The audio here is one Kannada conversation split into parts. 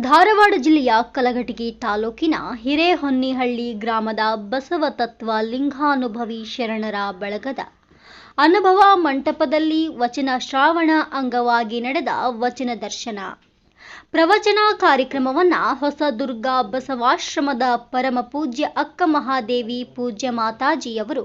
ಧಾರವಾಡ ಜಿಲ್ಲೆಯ ಕಲಘಟಗಿ ತಾಲೂಕಿನ ಹಿರೇಹೊನ್ನಿಹಳ್ಳಿ ಗ್ರಾಮದ ಬಸವ ತತ್ವ ಲಿಂಗಾನುಭವಿ ಶರಣರ ಬಳಗದ ಅನುಭವ ಮಂಟಪದಲ್ಲಿ ವಚನ ಶ್ರಾವಣ ಅಂಗವಾಗಿ ನಡೆದ ವಚನ ದರ್ಶನ. ಪ್ರವಚನ ಕಾರ್ಯಕ್ರಮವನ್ನ ಹೊಸದುರ್ಗ ಬಸವಾಶ್ರಮದ ಪರಮ ಪೂಜ್ಯ ಅಕ್ಕ ಮಹಾದೇವಿ ಪೂಜ್ಯ ಮಾತಾಜಿಯವರು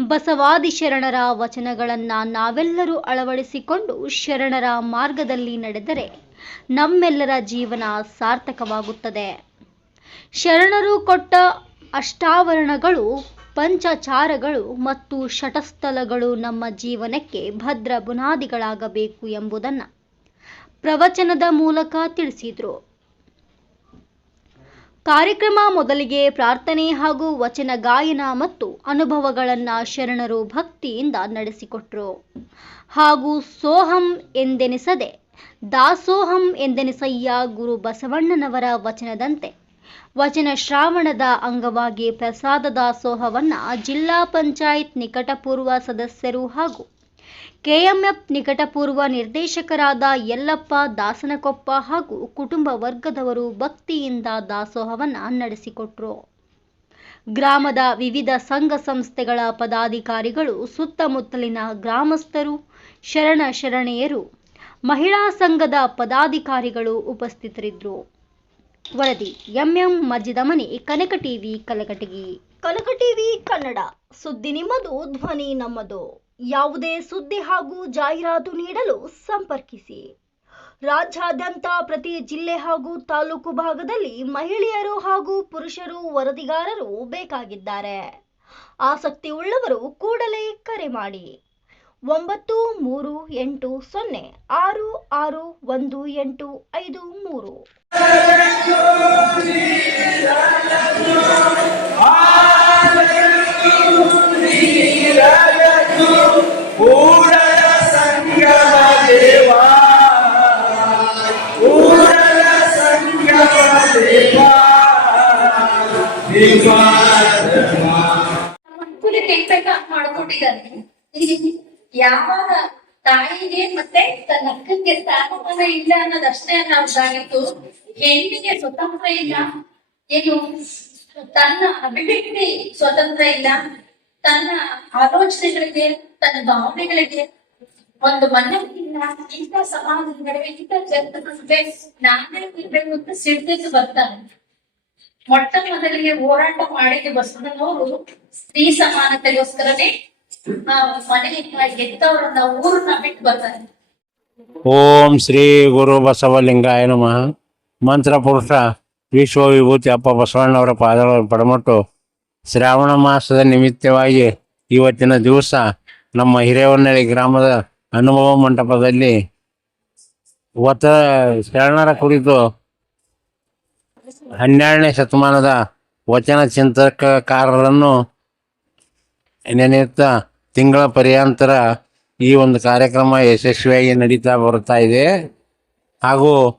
ಬಸವಾದಿ ಶರಣರ ವಚನಗಳನ್ನ ನಾವೆಲ್ಲರೂ ಅಳವಡಿಸಿಕೊಂಡು ಶರಣರ ಮಾರ್ಗದಲ್ಲಿ ನಡೆದರೆ ನಮ್ಮೆಲ್ಲರ ಜೀವನ ಸಾರ್ಥಕವಾಗುತ್ತದೆ. ಶರಣರು ಕೊಟ್ಟ ಅಷ್ಟಾವರಣಗಳು, ಪಂಚಚಾರಗಳು ಮತ್ತು ಷಟಸ್ಥಲಗಳು ನಮ್ಮ ಜೀವನಕ್ಕೆ ಭದ್ರ ಬುನಾದಿಗಳಾಗಬೇಕು ಎಂಬುದನ್ನು ಪ್ರವಚನದ ಮೂಲಕ ತಿಳಿಸಿದರು. ಕಾರ್ಯಕ್ರಮ ಮೊದಲಿಗೆ ಪ್ರಾರ್ಥನೆ ಹಾಗೂ ವಚನ ಗಾಯನ ಮತ್ತು ಅನುಭವಗಳನ್ನ ಶರಣರು ಭಕ್ತಿಯಿಂದ ನಡೆಸಿಕೊಟ್ರು. ಹಾಗೂ ಸೋಹಂ ಎಂದೆನಿಸದೆ ದಾಸೋಹಂ ಎಂದೆನಿಸಯ್ಯ ಗುರು ಬಸವಣ್ಣನವರ ವಚನದಂತೆ. ವಚನ ಶ್ರಾವಣದ ಅಂಗವಾಗಿ ಪ್ರಸಾದ ದಾಸೋಹವನ್ನ ಜಿಲ್ಲಾ ಪಂಚಾಯತ್ ನಿಕಟಪೂರ್ವ ಸದಸ್ಯರು ಹಾಗೂ ಕೆಎಂಎಫ್ ನಿಕಟಪೂರ್ವ ನಿರ್ದೇಶಕರಾದ ಯಲ್ಲಪ್ಪ ದಾಸನಕೊಪ್ಪ ಹಾಗೂ ಕುಟುಂಬ ವರ್ಗದವರು ಭಕ್ತಿಯಿಂದ ದಾಸೋಹವನ್ನ ನಡೆಸಿಕೊಟ್ರು. ಗ್ರಾಮದ ವಿವಿಧ ಸಂಘ ಸಂಸ್ಥೆಗಳ ಪದಾಧಿಕಾರಿಗಳು ಸುತ್ತಮುತ್ತಲಿನ ಗ್ರಾಮಸ್ಥರು, ಶರಣ ಶರಣೆಯರು ಮಹಿಳಾ ಸಂಘದ ಪದಾಧಿಕಾರಿಗಳು ಉಪಸ್ಥಿತರಿದ್ದರು. ವರದಿ, MM Majjidamani, Kanaka TV Kalaghatagi Kanaka TV Kannada. ಸುದ್ದಿ ನಿಮ್ಮದು, ಧ್ವನಿ ನಮ್ಮದು. ಯಾವುದೇ ಸುದ್ದಿ ಹಾಗೂ ಜಾಹೀರಾತು ನೀಡಲು ಸಂಪರ್ಕಿಸಿ. ರಾಜ್ಯಾದ್ಯಂತ ಪ್ರತಿ ಜಿಲ್ಲೆ ಹಾಗೂ ತಾಲೂಕು ಭಾಗದಲ್ಲಿ ಮಹಿಳೆಯರು ಹಾಗೂ ಪುರುಷರು ವರದಿಗಾರರು ಬೇಕಾಗಿದ್ದಾರೆ. ಆಸಕ್ತಿ ಉಳ್ಳವರು ಕೂಡಲೇ ಕರೆ ಮಾಡಿ. ಒಂಬತ್ತು ಮೂರು ಎಂಟು ಸೊನ್ನೆ ಆರು ಆರು ಒಂದು ಎಂಟು ಐದು ಮೂರು. ಕೂಡಲ ಯಾವಾಗ ತಾಯಿಗೆ ಮತ್ತೆ ತನ್ನ ಅಕ್ಕಕ್ಕೆ ಸ್ಥಾನಮಾನ ಇಲ್ಲ ಅನ್ನೋದಷ್ಟೇ ಅನ್ನೋದಾಗಿತ್ತು ಹೆಣ್ಣಿಗೆ ಸ್ವತಂತ್ರ ಇಲ್ಲ. ಏನು? ತನ್ನ ಅಭಿವ್ಯಕ್ತಿ ಸ್ವತಂತ್ರ ಇಲ್ಲ. ತನ್ನ ಆಲೋಚನೆಗಳಿಗೆ, ತನ್ನ ಭಾವನೆಗಳಿಗೆ ಒಂದು ಮನೆ ಇಲ್ಲ ಇಂಥ ಸಮಾಜದ ನಡುವೆ, ಇಂಥ ಜನರ ನಾನೇ ಇರ್ಬೇಕು ಅಂತ ಸಿಡ್ತಿದ್ದು ಬರ್ತಾನೆ ಮೊಟ್ಟ ಮೊದಲಿಗೆ ಹೋರಾಟ ಮಾಡಿದ ಬಸವನವರು ಸ್ತ್ರೀ ಸಮಾನತೆಗೋಸ್ಕರನೇ ಓಂ ಶ್ರೀ ಗುರು ಬಸವಲಿಂಗಾಯ ನಮಃ. ಮಂತ್ರ ಪುರುಷ ವಿಶ್ವ ವಿಭೂತಿ ಅಪ್ಪ ಬಸವಣ್ಣವರ ಪಾದಗಳನ್ನು ಪಡಮಟ್ಟು. ಶ್ರಾವಣ ಮಾಸದ ನಿಮಿತ್ತವಾಗಿ ಇವತ್ತಿನ ದಿವಸ ನಮ್ಮ ಹಿರೇವನ್ನಳ್ಳಿ ಗ್ರಾಮದ ಅನುಭವ ಮಂಟಪದಲ್ಲಿ ವತ ಶರಣರ ಕುರಿತು ಹನ್ನೆರಡನೇ ಶತಮಾನದ ವಚನ ಚಿಂತಕಕಾರರನ್ನು ನೆನೆಯುತ್ತಾ ತಿಂಗಳ ಪರ್ಯಾಂತರ ಈ ಒಂದು ಕಾರ್ಯಕ್ರಮ ಯಶಸ್ವಿಯಾಗಿ ನಡೀತಾ ಬರ್ತಾ ಇದೆ. ಹಾಗೂ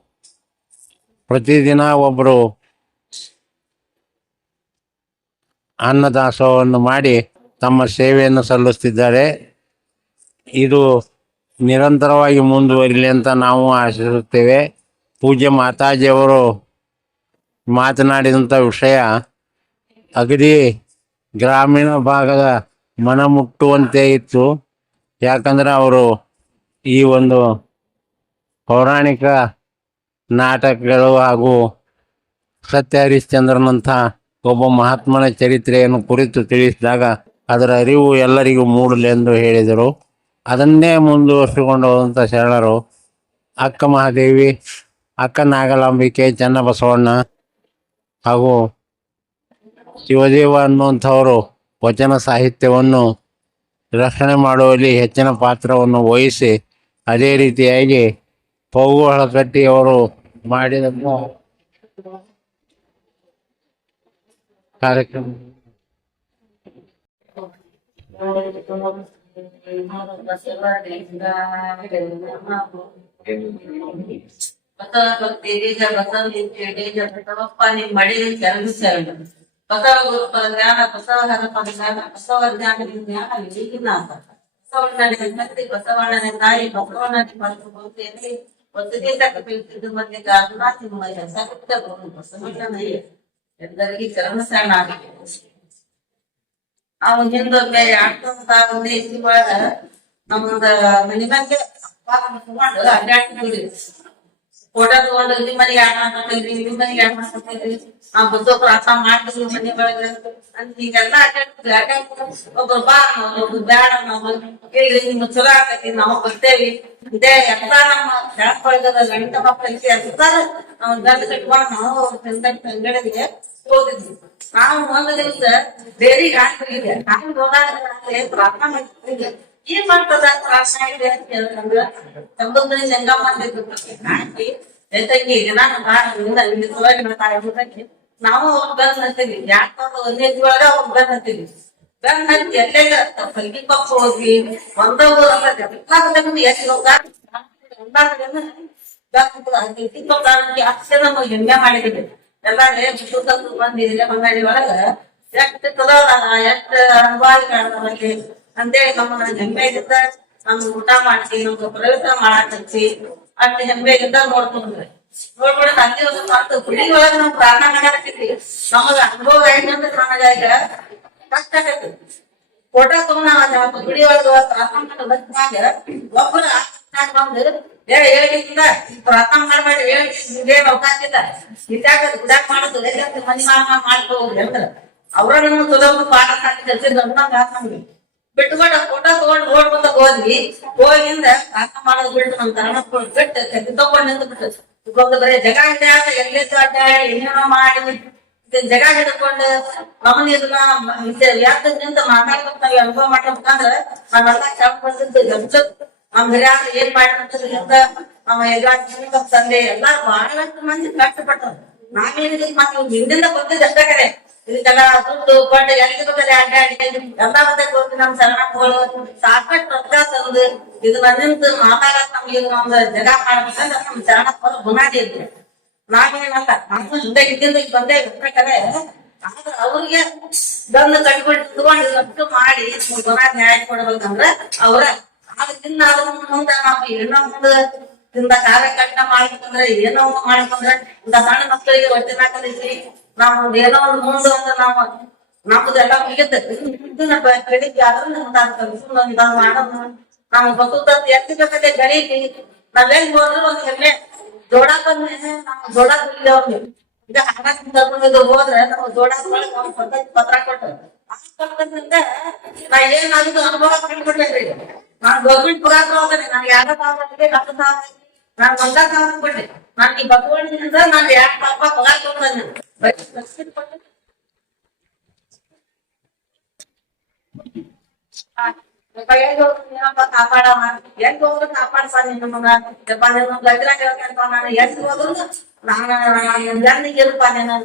ಪ್ರತಿದಿನ ಒಬ್ಬರು ಅನ್ನದಾಸೋಹವನ್ನು ಮಾಡಿ ತಮ್ಮ ಸೇವೆಯನ್ನು ಸಲ್ಲಿಸ್ತಿದ್ದಾರೆ ಇದು ನಿರಂತರವಾಗಿ ಮುಂದುವರಿಲಿ ಅಂತ ನಾವು ಆಶಿಸುತ್ತೇವೆ. ಪೂಜ್ಯ ಮಾತಾಜಿಯವರು ಮಾತನಾಡಿದಂಥ ವಿಷಯ ಅಗದಿ ಗ್ರಾಮೀಣ ಭಾಗದ ಮನ ಮುಟ್ಟುವಂತೆ ಇತ್ತು. ಯಾಕಂದ್ರೆ ಅವರು ಈ ಒಂದು ಪೌರಾಣಿಕ ನಾಟಕಗಳು ಹಾಗೂ ಸತ್ಯ ಹರಿಶ್ಚಂದ್ರನಂಥ ಒಬ್ಬ ಮಹಾತ್ಮನ ಚರಿತ್ರೆಯನ್ನು ಕುರಿತು ತಿಳಿಸಿದಾಗ ಅದರ ಅರಿವು ಎಲ್ಲರಿಗೂ ಮೂಡಲಿ ಎಂದು ಹೇಳಿದರು. ಅದನ್ನೇ ಮುಂದುವರಿಸಿಕೊಂಡು ಹೋದಂಥ ಶರಣರು ಅಕ್ಕ ಮಹಾದೇವಿ, ಅಕ್ಕ ನಾಗಲಾಂಬಿಕೆ, ಚನ್ನಬಸವಣ್ಣ ಹಾಗೂ ಶಿವದೇವ ಅನ್ನುವಂಥವರು ವಚನ ಸಾಹಿತ್ಯವನ್ನು ರಕ್ಷಣೆ ಮಾಡುವಲ್ಲಿ ಹೆಚ್ಚಿನ ಪಾತ್ರವನ್ನು ವಹಿಸಿ, ಅದೇ ರೀತಿಯಾಗಿ ಪೌಗೋಳ ಕಟ್ಟಿಯವರು ಮಾಡಿದ ಕಾರ್ಯಕ್ರಮ. ಬಸವ ಭಕ್ತಿ ಬಸವ ಬಸವ ಗುರು ಪರಿಜ್ಞಾನ ಬಸವಹರ ಬಸವ ಜ್ಞಾನ ವಿಜ್ಞಾನ ವಿನಾಶ ಬಸವಣ್ಣನಿಂದ ಬಸವಣ್ಣನ ತಾಯಿ ಬಸವಣ್ಣನ ಮತ್ತು ಬಹುತೇನೆ ಒತ್ತದಿಂದ ಕಪಿಯುತ್ತಿದ್ದು ಮತ್ತೆ ಗಾರುಣಾತಿಮಯ ಸಕೃತ ಗುರು ಬಸವಣ್ಣನಯ್ಯ ಎಲ್ಲರಿಗೆ ಕರ್ಮಸರಣ ಅವ ಹಿಂದೊಮ್ಮೆ ಎರಡ್ ಸಾವಿರದ ಒಂದೇ ಒಳಗ ನಮ್ದ ಮನಿ ಬಗ್ಗೆ ಅಡ್ಡಾಡ್ತೀವಿ ಫೋಟೋ ತಗೊಂಡು ಇಲ್ಲಿ ಮನೆಗೆ ಆಟ ಮಾಡ್ಕೊತಿದ್ವಿ ಇಲ್ಲಿ ಮನೆಗೆ ಆಟ ಮಾಡ್ಕೊತಿದ್ವಿ ಆ ಬುದ್ಧ ಪ್ರಾರ್ಥ ಮಾಡ್ಬೇಕು ಮನೆ ಒಳಗ ಅಂತ ಹಿಂಗೆಲ್ಲ ಒಬ್ರು ಬಾ ಒಬ್ರು ಬ್ಯಾಡ ನಾವು ಇಲ್ರಿ, ನಿಮ್ಗೆ ಚಲೋ ಆಕತಿ, ನಾವು ಬರ್ತೇವಿ. ಇದೇ ಎಲ್ಲ ನಮ್ಮ ಗಣ ಬಳಗದ ಗಂಟ ಮಕ್ಕಳಿಗೆ ಎಲ್ಲಾರ ನಾವು ಗಂಡ ಕಟ್ಕೊಂಡು ನಾವು ಅಂಗಡಿಗೆ ಹೋಗಿದ್ವಿ. ನಾವು ಒಂದು ದಿವಸ ಬೇರೆ ಹಾಕಿದ್ದೆ ನಾವು ಹೋದಾಗ ಪ್ರಾರ್ಥನೆ ಮಾಡ್ತಿದ್ವಿ ಏನ್ ಮಾಡ್ತದ? ತ್ರಾಸ ಇದೆ ಅಂತ ಹೇಳ್ತಂದ್ರ ಸಂಬಂಧಿ ಜಂಗ ಮಾಡ್ತಿದ್ವಿ ಹಾಕಿ ಎತ್ತಂಗಿ ನಾನು ಬಿಟ್ಟಕ್ಕೆ ನಾವು ಅವ್ರ ಬಂದ್ ಹತ್ತೀವಿ ಯಾಕಂದ್ರೆ ಒಂದೇ ಒಳಗ ಅವ್ರ ಬಂದ್ ಹತ್ತೀವಿ ಬಂದ್ ಹತ್ತಿ ಎಲ್ಲೆಲ್ಲ ಪಲ್ಗಿ ಪಪ್ಪ ಹೋಗಿ ಒಂದ ಎಲ್ಲ ಕಡೆಗೂ ಎಷ್ಟು ಎಲ್ಲಾ ಹೆಮ್ಮೆ ಮಾಡಿದ್ವಿ ಎಲ್ಲಾರೇ ಬಂದಿದ್ರೆ ಬಂಗಾಳಿ ಒಳಗ. ಎಷ್ಟು ಚಲೋ ಎಷ್ಟ್ ಎಷ್ಟು ಅನುಭವಿಗಳಾಗಿ ಅಂತೇಳಿ ನಮ್ಮ ಹೆಮ್ಮೆಗಿಂದ ನಮ್ ಊಟ ಮಾಡ್ಸಿ ನಮ್ಗ ಪ್ರಯತ್ನ ಮಾಡಾಕತ್ತಿ ಅಷ್ಟು ಹೆಮ್ಮೆಗಿಂದ ನೋಡ್ಕೊಂಡ್ರಿ ನೋಡ್ಬಿಡ ಅಲ್ಲಿ ಒಂದು ಮಾತು ಗುಡಿ ಒಳಗ ನಮ್ ಪ್ರಾರ್ಥನೆ ಮಾಡಾಕತ್ತಿ ನಮಗ ಅನುಭವ ಹೆಂಗಂದ್ರೆ ನನಗ ಈಗ ಕಷ್ಟ ಆಗತ್ತೆ. ಫೋಟೋ ತಗೊಂಡ್ ನಾವ್ ಗುಡಿ ಒಳಗ ಪ್ರಾರ್ಥನೆ ಮಾಡಿ ಬಂದಾಗ ಒಬ್ಬರ ಬಂದು, ಏ ಹೇಳಿಲ್ಲ ಪ್ರಾರ್ಥನೆ ಮಾಡ್ಬೇಡಿ, ಹೇಳಿ ನಿಮ್ಗೆ ಅವಕಾಶ ಇಲ್ಲ. ಇದ್ದಾಗ ಗುಡಾಕ್ ಮಾಡುದು? ಮನಿ ಮಾಡ್ಕೋದು ಅಂತ ಅವ್ರ ನಮ್ಗೆ ಚಲೋ ಒಂದು ಪಾಠ ಹಾಕಿ ನಮ್ಗೆ ನಮ್ಗೆ. ಬಿಟ್ಕೊಂಡು ಫೋಟೋ ತಗೊಂಡ್ ನೋಡ್ಕೊಂಡ ಹೋದ್ವಿ. ಹೋಗಿಂದ ಪ್ರಾರ್ಥನೆ ಮಾಡೋದು ಬಿಟ್ಟು ನಮ್ ತರಣ ಬಿಟ್ಟು ಕತ್ತಿ ತಗೊಂಡ್ ನಿಂತು ಬಿಟ್ಟು ಒಂದು ಬರೀ ಜಗ ಇದೆ ಅಂತ ಎಲ್ಲಿ ಅಡ್ಡಾಡ ಏನೇನೋ ಮಾಡಿ. ಜಗ ಹಿಡ್ಕೊಂಡು ನಮ್ಮನ್ನ ಇದನ್ನ ವ್ಯಾಪ್ತ ನಿಂತ ಮಾತಾಡ್ಕೊಂತ ನಾವ್ ಅನುಭವ ಮಾಡ್ಬೇಕಂದ್ರ ನಾವೆಲ್ಲ ಕೆಳಗ್ ಬಂದಿದ್ದು ಎಷ್ಟೋ ನಮ್ ಹಿರಿಯಾರ ಏನ್ ಮಾಡಿರ್ತದ್ರಿಂದ ನಮ್ಮ ಎಲ್ಲ ತಂದೆ ಎಲ್ಲಾ ಬಹಳಷ್ಟು ಮಂದಿ ಕಷ್ಟಪಟ್ಟರು. ಮತ್ತೆ ಹಿಂದಿಂದ ಬಂದಿದ್ದು ಅಷ್ಟೇ ಕರೆ. ಇದಕ್ಕೆಲ್ಲ ದುಡ್ಡು ಕೊಂಡು ಎಲ್ಲಿ ಬೇಕಾದ್ರೆ ಅಡ್ಡಾಡಿ ಎಲ್ಲ ಮತ್ತೆ ಹೋಗಿ ನಮ್ ಶರಣಗಳು ಸಾಕಷ್ಟು ರೊಕ್ಕ ತಂದು ಇದನ್ನ ನಿಂತು ಮಾತಾಡಕ್ ನಮ್ಗೆ ಇದು ಒಂದು ಜಗ ಮಾಡ್ಬೇಕಂದ್ರೆ ನಮ್ ಶರಣ ಬುನಾದಿ ಇದ್ರು ನಾವೇನಲ್ಲ ನಾನು ಹಿಂದೆ ಹಿಂದಿಂದ ಈಗ ಬಂದೆ ಇರ್ಬೇಕಾದ್ರೆ ಆದ್ರೆ ಅವ್ರಿಗೆ ಬಂದು ಕಟ್ಕೊಂಡು ತಗೊಂಡು ಅಷ್ಟು ಮಾಡಿ ಬುನಾದಿ ನ್ಯಾಯ ಕೊಡ್ಬೇಕಂದ್ರೆ ಅವ್ರ ಅದಕ್ಕಿಂತ ಅದ್ರ ಮುಂದೆ ನಾವು ಏನೋ ಒಂದು ಇಂದ ಕಾರ್ಯಕರ್ತ ಮಾಡ್ಬೇಕಂದ್ರೆ ಏನೋ ಒಂದು ಮಾಡ್ಬೇಕಂದ್ರೆ ಇಂದ ಸಣ್ಣ ಮಕ್ಕಳಿಗೆ ಹೊಟ್ಟೆ ಹಾಕಲಿಸಿ ನಾವು ಏನೋ ಒಂದು ಮುಂದೆ ಅಂತ ನಾವು ನಮ್ದೆಲ್ಲ ಮುಗಿತೈತಿ ಬ- ಬೆಳಿಗ್ಗೆ ಆದ್ರೂ ನಮ್ದು ಮಾಡೋದು. ನಾವು ಬಸುತ್ತ ಎತ್ತಿ ಬೇಕಾದ್ರೆ ಬೆಳೀತಿ ನಾವೆಲ್ಲಿ ಹೋದ್ರು ಒಂದ್ ಹೆಮ್ಮೆ. ಜೋಡ ಬಂದ್ರೆ ನಾವು ಜೋಡ ಬಿಟ್ಟಿದ್ದೇವ್ರಿ ಈಗ ಹಣ ಕರ್ಕೊಂಡು ಹೋದ್ರೆ ನಾವು ಜೋಡ ಪತ್ರ ಕೊಟ್ಟು ಆ ಪತ್ರದಿಂದ ನಾ ಏನಾದ್ರು ಅನುಭವ ಕಂಡ್ಬಿಟ್ಟೇನ್ರಿ ನಾನ್ ಗೌರ್ಮೆಂಟ್ ಪಗಾರ ಹೋದ್ರೆ ನಾನು ಯಾರ ಸಾವಿರ ಹತ್ತು ಸಾವಿರ ನಾನ್ ಒಂದ ಸಾವಿರ ಕೊಟ್ಟೆ ನಾನು ಈ ಬಸವಣ್ಣನಿಂದ ನಾನು ಎರಡು ಪಾಪ ಪಗಾರ ಕೊಡ್ತಾನೆ ಬರೀ ಲಕ್ಷದ ಕೊಟ್ಟೆ. ಆ, ಯಪ್ಪ ಎಲ್ಲಿ ಹೋಗ್ತೀನಿ ನೀನಪ್ಪ ಕಾಪಾಡವ ಎಲ್ಲಿ ಹೋದ್ರು ಕಾಪಾಡ್ಪ ನಿನ್ನ ಮಗ ಯಪ್ಪ ನಿನ್ನ ಗಜರ ಕೇಳ್ಕೊಂತ ನಾನು ಎಲ್ಲಿ ಹೋದ್ರು ನಾನು ನಾನು ಜನ್ನಿಗೆ ಇರಪ್ಪ ನೀನು